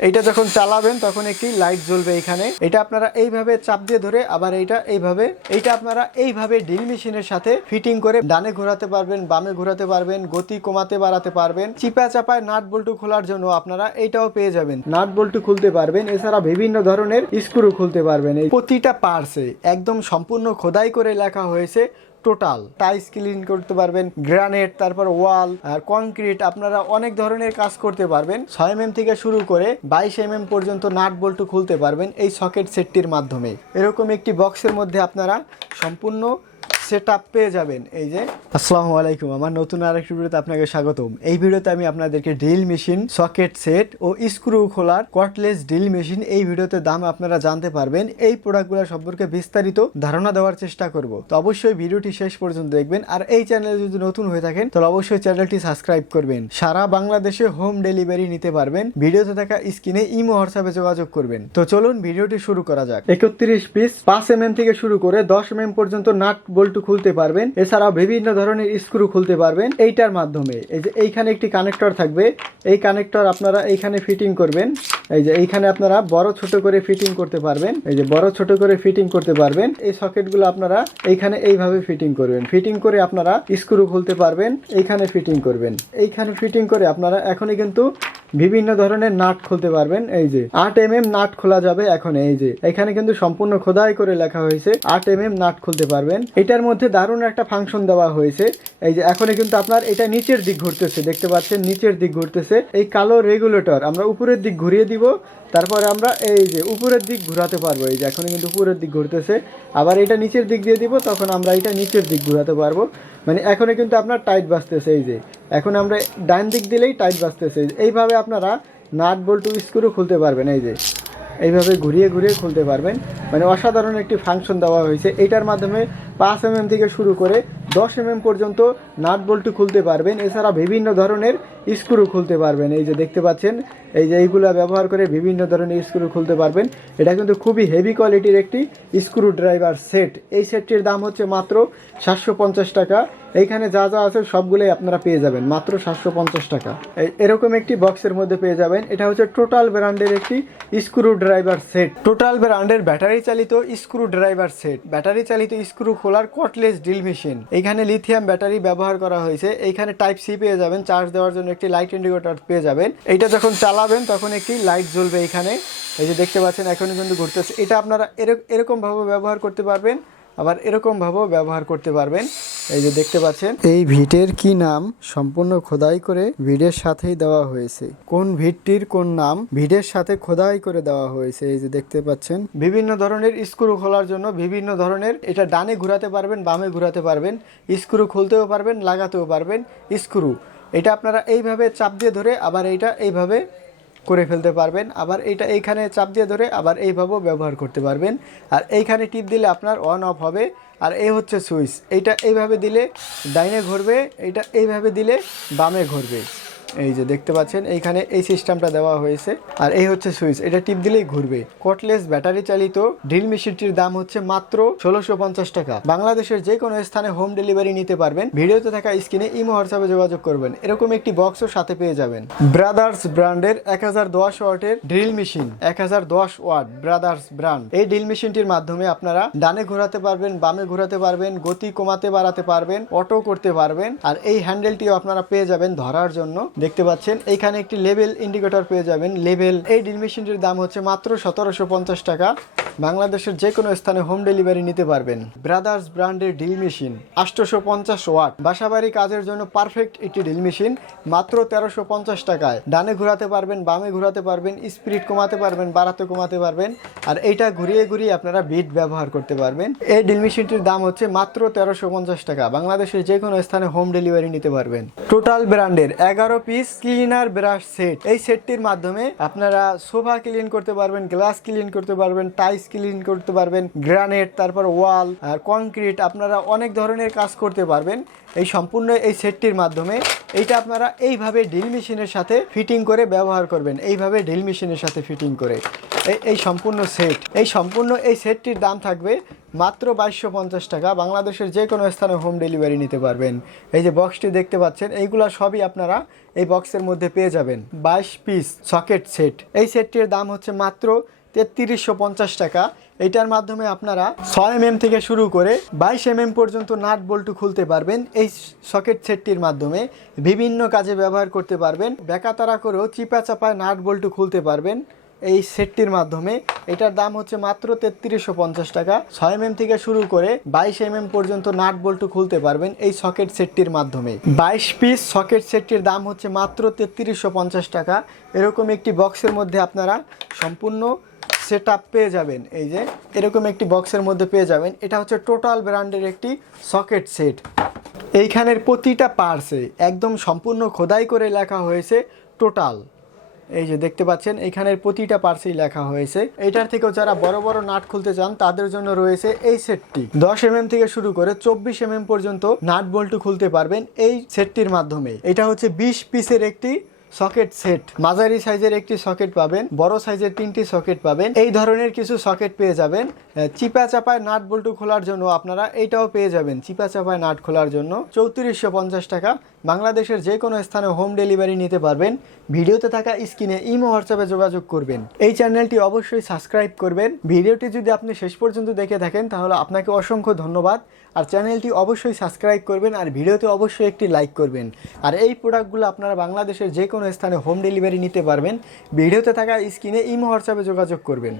এইটা যখন চালাবেন, তখন একটি লাইট জ্বলবে এখানে। এটা আপনারা এইভাবে চাপ দিয়ে ধরে আবার এইটা এইভাবে, এইটা আপনারা এইভাবে ড্রিল মেশিনের সাথে ফিটিং করে ডানে ঘোরাতে পারবেন, বামে ঘোরাতে পারবেন, গতি কমাতে, বাড়াতে পারবেন। চিপা চাপায় নাট বল্টু খোলার জন্য আপনারা এইটাও পেয়ে যাবেন। নাট বল্টু খুলতে পারবেন, এছাড়া বিভিন্ন ধরনের স্ক্রু খুলতে পারবেন। প্রতিটা পার্সে একদম সম্পূর্ণ খোদাই করে লেখা হয়েছে। টোটাল টাইস ক্লিন করতে পারবেন গ্রানেট তারপর ওয়াল আর কংক্রিট, আপনারা অনেক ধরনের কাজ করতে পারবেন। ছয় এম থেকে শুরু করে বাইশ এম এম পর্যন্ত নাট বল্টু খুলতে পারবেন এই সকেট সেটটির মাধ্যমে। এরকম একটি বক্সের মধ্যে আপনারা সম্পূর্ণ সেট পেয়ে যাবেন। এই যে, আসসালামু আলাইকুম। আমার নতুন আরেকটি ভিডিওতে আপনাকে স্বাগতম। এই ভিডিওতে আমি আপনাদেরকে ড্রিল মেশিন, সকেট সেট ও স্ক্রু খোলার কটলেস ড্রিল মেশিন এই ভিডিওতে দাম আপনারা জানতে পারবেন। এই প্রোডাক্টগুলো সম্পর্কে বিস্তারিত ধারণা দেওয়ার চেষ্টা করব। তো অবশ্যই ভিডিওটি শেষ পর্যন্ত দেখবেন। আর এই চ্যানেলে যদি নতুন হয়ে থাকেন, তাহলে অবশ্যই চ্যানেলটি সাবস্ক্রাইব করবেন। সারা বাংলাদেশে হোম ডেলিভারি নিতে পারবেন। ভিডিওতে থাকা স্ক্রিনে ইমো, হোয়াটসঅ্যাপে যোগাযোগ করবেন। তো চলুন ভিডিওটি শুরু করা যাক। একত্রিশ পিস পাঁচ এম থেকে শুরু করে দশ এম পর্যন্ত নাট বল্টু খুলতে পারবেন। এছাড়াও বিভিন্ন ধরনের স্ক্রু খুলতে পারবেন এইটার মাধ্যমে। এই যে এইখানে একটি কানেক্টর থাকবে। এই কানেক্টর আপনারা এইখানে ফিটিং করবেন। এই যে এইখানে আপনারা বড় ছোট করে ফিটিং করতে পারবেন। এই যে বড় ছোট করে ফিটিং করতে পারবেন। এই সকেটগুলো আপনারা এইখানে এইভাবে ফিটিং করবেন। ফিটিং করে আপনারা স্ক্রু খুলতে পারবেন। এইখানে ফিটিং করবেন। এইখানে ফিটিং করে আপনারা এখনই কিন্তু বিভিন্ন ধরনের নাট খুলতে পারবেন। এই যে আট এম এম নাট খোলা যাবে এখন, এই যে। এখানে কিন্তু সম্পূর্ণ খোদাই করে লেখা হয়েছে, আট এম এম নাট খুলতে পারবেন। এটার মধ্যে দারুণ একটা ফাংশন দেওয়া হয়েছে। এই যে এখনই কিন্তু আপনার এটা নিচের দিক ঘুরতেছে, দেখতে পাচ্ছেন নিচের দিক ঘুরতেছে। এই কালো রেগুলেটর আমরা উপরের দিক ঘুরিয়ে দিব, তারপরে আমরা এই যে উপরের দিক ঘোরাতে পারব। এই যে এখন কিন্তু উপরের দিক ঘুরতেছে। আবার এটা নিচের দিক দিয়ে দিব, তখন আমরা এটা নিচের দিক ঘোরাতে পারব। মানে এখনও কিন্তু আপনার টাইট বাজতেছে, এই যে। এখন আমরা ডান দিক দিলেই টাইট বাজতেছে এইভাবে আপনারা নাট বল্টু স্ক্রু খুলতে পারবেন, এই যে। এইভাবে ঘুরিয়ে ঘুরিয়ে খুলতে পারবেন। মানে অসাধারণ একটি ফাংশন দেওয়া হয়েছে। এটার মাধ্যমে পাঁচ এম থেকে শুরু করে দশ এম পর্যন্ত নাট বল্টু খুলতে পারবেন। এছাড়া বিভিন্ন ধরনের স্ক্রু খুলতে পারবেন। এই যে দেখতে পাচ্ছেন, এই যে এইগুলো ব্যবহার করে বিভিন্ন ধরনের স্ক্রু খুলতে পারবেন। এটা কিন্তু খুবই হেভি কোয়ালিটির একটি স্ক্রু ড্রাইভার সেট। এই সেটটির দাম হচ্ছে মাত্র সাতশো পঞ্চাশ টাকা। এইখানে যা যা আছে সবগুলোই আপনারা পেয়ে যাবেন। মাত্র সাতশো পঞ্চাশ টাকা। এরকম একটি বক্সের মধ্যে পেয়ে যাবেন। এটা হচ্ছে টোটাল ব্র্যান্ডের একটি স্ক্রু ড্রাইভার সেট। টোটাল ব্র্যান্ডের ব্যাটারি চালিত স্ক্রু ড্রাইভার সেট। ব্যাটারি চালিত স্ক্রু খোলার কটলেস ড্রিল মেশিন এইখানে লিথিয়াম ব্যাটারি ব্যবহার করা হয়েছে। এইখানে টাইপ সি পেয়ে যাবেন চার্জ দেওয়ার জন্য একটি লাইট ইন্ডিকেটর পেয়ে যাবেন। এটা যখন চালাবেন, তখন একটি লাইট জ্বলবে এখানে। এই যে দেখতে পাচ্ছেন এখনই কিন্তু ঘুরতেছে। এটা আপনারা এরক- এরকমভাবে ব্যবহার করতে পারবেন, আবার এরকমভাবেও ব্যবহার করতে পারবেন। এই যে দেখতে পাচ্ছেন। এই ভিটের কি নাম সম্পূর্ণ খোদাই করে ভিডের সাথেই দেওয়া হয়েছে। কোন ভিটটির কোন নাম ভিডের সাথে খোদাই করে দেওয়া হয়েছে এই যে দেখতে পাচ্ছেন। বিভিন্ন ধরনের স্ক্রু খোলার জন্য বিভিন্ন ধরনের এটা ডানে ঘোরাতে পারবেন বামে ঘোরাতে পারবেন স্ক্রু খুলতেও পারবেন লাগাতেও পারবেন স্ক্রু। এটা আপনারা এইভাবে চাপ দিয়ে ধরে আবার এইটা এইভাবে করে ফেলতে পারবেন। আবার এটা এইখানে চাপ দিয়ে ধরে আবার এইভাবেও ব্যবহার করতে পারবেন। আর এইখানে টিপ দিলে আপনার অন অফ হবে। আর এই হচ্ছে সুইচ। এইটা এইভাবে দিলে ডাইনে ঘুরবে এটা এইভাবে দিলে বামে ঘুরবে। এই যে দেখতে পাচ্ছেন, এইখানে এই সিস্টেমটা দেওয়া হয়েছে। আর এই হচ্ছে সুইচ, এটা টিপ দিলেই ঘুরবে। কটলেস ব্যাটারি চালিত ড্রিল মেশিনটির দাম হচ্ছে মাত্র ষোলোশো পঞ্চাশ টাকা। বাংলাদেশের যে কোনো স্থানে হোম ডেলিভারি নিতে পারবেন। ভিডিওতে থাকা স্ক্রিনে ইমো হোয়াটসঅ্যাপে যোগাযোগ করবেন। এরকম একটি বক্সও সাথে পেয়ে যাবেন। ব্রাদার্স ব্র্যান্ডের এক হাজার দশ ওয়াটের ড্রিল মেশিন এক হাজার দশ ওয়াট ব্রাদার্স ব্র্যান্ড এই ড্রিল মেশিনটির মাধ্যমে আপনারা ডানে ঘোরাতে পারবেন, বামে ঘোরাতে পারবেন, গতি কমাতে বাড়াতে পারবেন অটো করতে পারবেন। আর এই হ্যান্ডেলটিও আপনারা পেয়ে যাবেন ধরার জন্য। দেখতে পাচ্ছেন। এখানে একটি লেভেল ইন্ডিকেটর পেয়ে যাবেন। লেভেল এই ড্রিল মেশিনটির দাম হচ্ছে মাত্র সতেরোশো পঞ্চাশ টাকা। বাংলাদেশের যে কোনো স্থানে হোম ডেলিভারি নিতে পারবেন। ব্রাদার্স ব্র্যান্ডের ড্রিল মেশিন আটশোশো পঞ্চাশ ওয়াট বাসাবাড়ি কাজের জন্য পারফেক্ট একটি ড্রিল মেশিন মাত্র তেরোশো পঞ্চাশ টাকায়। ডানে ঘোরাতে পারবেন, বামে ঘোরাতে পারবেন স্পিড কমাতে পারবেন, বাড়াতে কমাতে পারবেন। আর এইটা ঘুরিয়ে ঘুরিয়ে আপনারা বিট ব্যবহার করতে পারবেন। এই ড্রিল মেশিনটির দাম হচ্ছে মাত্র তেরোশো পঞ্চাশ টাকা। বাংলাদেশের যে কোনো স্থানে হোম ডেলিভারি নিতে পারবেন। টোটাল ব্র্যান্ডের এগারো পিস ক্লিনার ব্রাশ সেট। এই সেটটির মাধ্যমে আপনারা সোফা ক্লিন করতে পারবেন, গ্লাস ক্লিন করতে পারবেন টাইস ক্লিন করতে পারবেন গ্রানেট তারপর ওয়াল আর কংক্রিট, আপনারা অনেক ধরনের কাজ করতে পারবেন। এই সম্পূর্ণ এই সেটটির মাধ্যমে এইটা আপনারা এইভাবে ড্রিল মেশিনের সাথে ফিটিং করে ব্যবহার করবেন। এইভাবে ড্রিল মেশিনের সাথে ফিটিং করে। এই সম্পূর্ণ সেট। এই সম্পূর্ণ এই সেটটির দাম থাকবে মাত্র বাইশশো পঞ্চাশ টাকা। বাংলাদেশের যে কোনো স্থানে হোম ডেলিভারি নিতে পারবেন। এই যে বক্সটি দেখতে পাচ্ছেন, এইগুলো সবই আপনারা এই বক্সের মধ্যে পেয়ে যাবেন। বাইশ পিস সকেট সেট। এই সেটটির দাম হচ্ছে মাত্র তেত্রিশশো পঞ্চাশ টাকা। এটার মাধ্যমে আপনারা ছয় এম থেকে শুরু করে বাইশ এম পর্যন্ত নাট বল্টু খুলতে পারবেন। এই সকেট সেটটির মাধ্যমে বিভিন্ন কাজে ব্যবহার করতে পারবেন। বেকাতারা করেও চিপা চাপায় নাট বল্টু খুলতে পারবেন এই সেটটির মাধ্যমে। এটার দাম হচ্ছে মাত্র তেত্রিশশো পঞ্চাশ টাকা। ছয় এম থেকে শুরু করে বাইশ এম পর্যন্ত নাট বল্টু খুলতে পারবেন এই সকেট সেটটির মাধ্যমে। বাইশ পিস সকেট সেটটির দাম হচ্ছে মাত্র তেত্রিশশো পঞ্চাশ টাকা। এরকম একটি বক্সের মধ্যে আপনারা সম্পূর্ণ সেট পেয়ে যাবেন। এই যে, এরকম একটি বক্সের মধ্যে পেয়ে যাবেন। এটা হচ্ছে টোটাল ব্র্যান্ডের একটি সকেট সেট এইখানের প্রতিটা পার্সে একদম সম্পূর্ণ খোদাই করে লেখা হয়েছে টোটাল এই যে, দেখতে পাচ্ছেন এখানের প্রতিটা পার্সেই লেখা হয়েছে। এটার থেকেও যারা বড় বড় নাট খুলতে চান, তাদের জন্য রয়েছে এই সেটটি দশ এম থেকে শুরু করে চব্বিশ এম পর্যন্ত নাট বল্টু খুলতে পারবেন এই সেটটির মাধ্যমে। এটা হচ্ছে বিশ পিসের একটি সকেট সেট। মাঝারি সাইজের একটি সকেট পাবেন, বড় সাইজের তিনটি সকেট পাবেন। এই ধরনের কিছু সকেট পেয়ে যাবেন। চিপা চাপায় নাট বল্টু খোলার জন্য আপনারা এইটাও পেয়ে যাবেন চিপা চাপায় নাট খোলার জন্য। চৌত্রিশশো পঞ্চাশ টাকা। বাংলাদেশের যে কোনো স্থানে হোম ডেলিভারি নিতে পারবেন। ভিডিওতে থাকা স্ক্রিনে ইমো, হোয়াটসঅ্যাপে যোগাযোগ করবেন। এই চ্যানেলটি অবশ্যই সাবস্ক্রাইব করবেন। ভিডিওটি যদি আপনি শেষ পর্যন্ত দেখে থাকেন, তাহলে আপনাকে অসংখ্য ধন্যবাদ। আর চ্যানেলটি অবশ্যই সাবস্ক্রাইব করবেন আর ভিডিওতে অবশ্যই একটি লাইক করবেন। আর এই প্রোডাক্টগুলো আপনারা বাংলাদেশের যে কোনো স্থানে হোম ডেলিভারি নিতে পারবেন। ভিডিওতে থাকা স্ক্রিনে ইমো হোয়াটসঅ্যাপে যোগাযোগ করবেন।